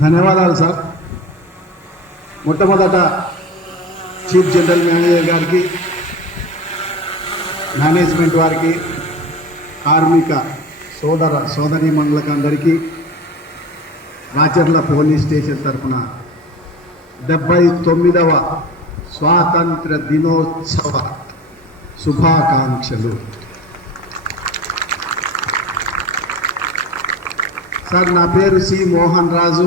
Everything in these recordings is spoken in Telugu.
ధన్యవాదాలు సార్. మొట్టమొదట చీఫ్ జనరల్ మేనేజర్ గారికి మేనేజ్మెంట్ వారికి కార్మిక సోదర సోదరి మండలకు అందరికీ రాచర్ల పోలీస్ స్టేషన్ తరఫున డెబ్బై తొమ్మిదవ స్వాతంత్ర దినోత్సవ శుభాకాంక్షలు. సార్ నా పేరు సి మోహన్ రాజు.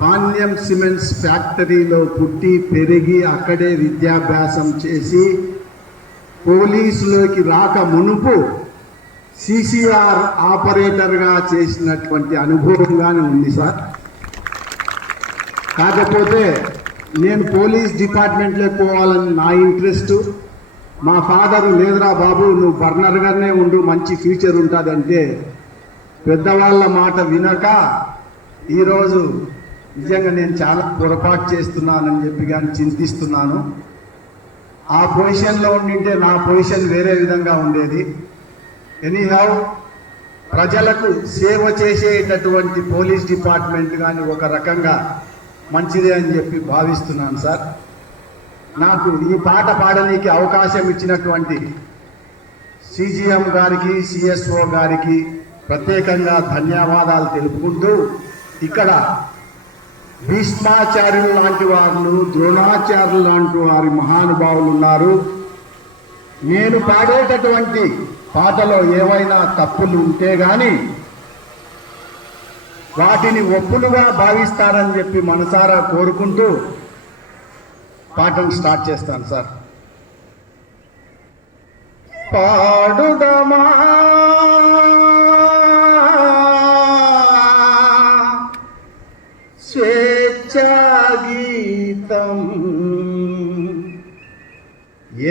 పాణ్యం సిమెంట్స్ ఫ్యాక్టరీలో పుట్టి పెరిగి అక్కడే విద్యాభ్యాసం చేసి పోలీసులోకి రాక మునుపు సిసిఆర్ ఆపరేటర్గా చేసినటువంటి అనుభవంగానే ఉంది సార్. కాకపోతే నేను పోలీస్ డిపార్ట్మెంట్లో పోవాలని నా ఇంట్రెస్ట్. మా ఫాదరు లేదురా బాబు నువ్వు బర్నర్గానే ఉండు మంచి ఫ్యూచర్ ఉంటుందంటే పెద్దవాళ్ళ మాట వినక ఈరోజు నిజంగా నేను చాలా పొరపాటు చేస్తున్నానని చెప్పి కానీ చింతిస్తున్నాను. ఆ పొజిషన్లో ఉండింటే నా పొజిషన్ వేరే విధంగా ఉండేది. ఎనీహౌ ప్రజలకు సేవ చేసేటటువంటి పోలీస్ డిపార్ట్మెంట్ కానీ ఒక రకంగా మంచిదే అని చెప్పి భావిస్తున్నాను సార్. నాకు ఈ పాట పాడనీకి అవకాశం ఇచ్చినటువంటి సిజిఎం గారికి సిఎస్ఓ గారికి ప్రత్యేకంగా ధన్యవాదాలు తెలుపుకుంటూ ఇక్కడ భీష్మాచార్యులు లాంటి వాళ్ళు ద్రోణాచార్యులు లాంటి వారి మహానుభావులు ఉన్నారు. నేను పాడేటటువంటి పాటలో ఏవైనా తప్పులు ఉంటే గాని వాటిని ఒప్పులుగా భావిస్తారని చెప్పి మనసారా కోరుకుంటూ పాఠం స్టార్ట్ చేస్తాను సార్. పాడుదమా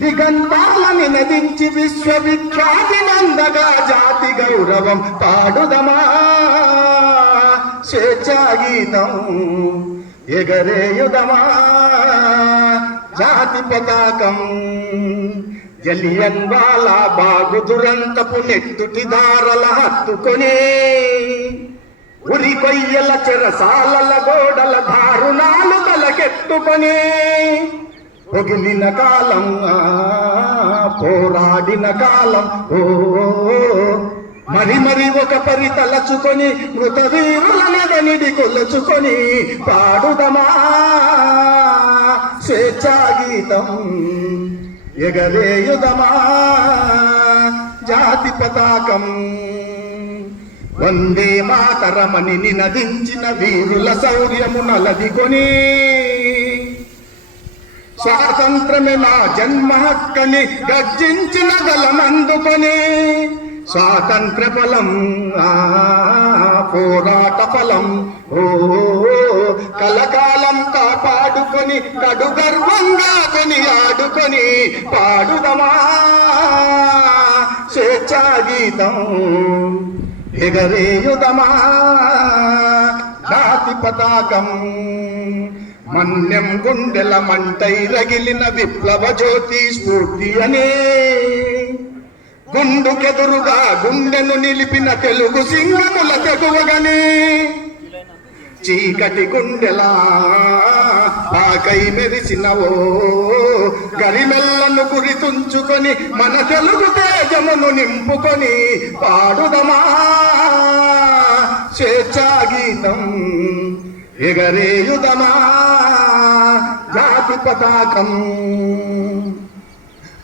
దిగంతాలని నదించి విశ్వవిఖ్యాతి నందగా జాతి గౌరవం పాడుదమా. స్వేచ్ఛాగీతం ఎగరేయుదమా. జాతి పతాకం జలియన్ వాలా బాగు దురంతపు నెట్టుటి దారల హత్తుకొని. ఉరి కొయ్యల చెరసాలల గోడల దారుణాలు తలకెత్తుకొని. పొగిలిన కాలం ఆ, పోరాడిన కాలం. ఓ మరి మరి ఒక పరి తలచుకొని మృత వీరులనదనిడి కొల్లచుకొని పాడుదమా స్వేచ్ఛాగీతం ఎగరేయుదమా జాతి పతాకం. వందే మాతరమని నినదించిన వీరుల శౌర్యము నలదికొని స్వాతంత్రమే నా జన్మ హక్కని గర్జించిన గలమందుకొని స్వాతంత్ర ఫలం పోరాట ఫలం. ఓ కలకాలం కాపాడుకొని కడు గర్వంగా కొని ఆడుకొని పాడుదమా స్వేచ్ఛాగీతం ఎగరేయుదమా జాతి పతాకం. మన్యం గుండెల మంటై రగిలిన విప్లవ జ్యోతి స్ఫూర్తి అనే. గుండుకెదురుగా గుండెను నిలిపిన తెలుగు సింగముల తెగువగని. చీకటి గుండెలా పాకై మెరిసినవో గరిమెల్లను గురి తుంచుకొని మన తెలుగు తేజమును నింపుకొని పాడుదమా. స్వేచ్ఛాగీతం ఎగరేయుదమా. జాతి పతాకం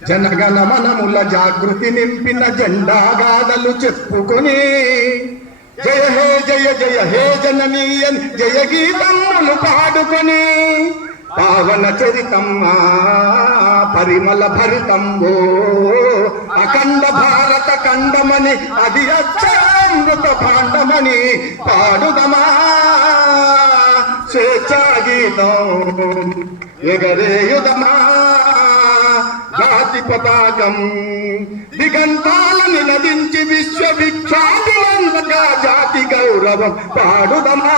జనగణ మనముల జాగృతి నింపిన జెండా గాథలు చెప్పుకొని జయ హే జయ జయ హే జననీయన్ జయ గీతములు పాడుకొని పావన చరితమ్మా పరిమళ భరితం అఖండ భారత ఖండమని అది అక్షరామృత భాండమని పాడుదమా. గీతం ఎగరేయుదమా జాతి పతాకం దిగంతాల నిలదించి విశ్వవిఖ్యాతి జాతి గౌరవం పాడుదమా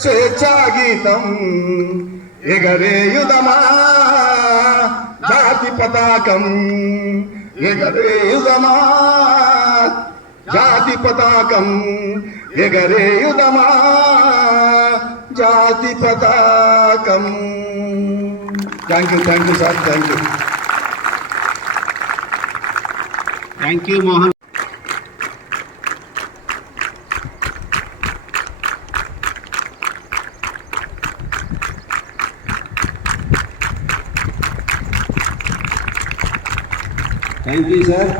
స్వేచ్ఛా గీతం ఎగరేయుదమా జాతి పతాకం ఎగరేయుదమా జాతి పతాకం ఎగరేయుదమా జాతి పతాకం thank you thank you sir thank you thank you Mohan thank you sir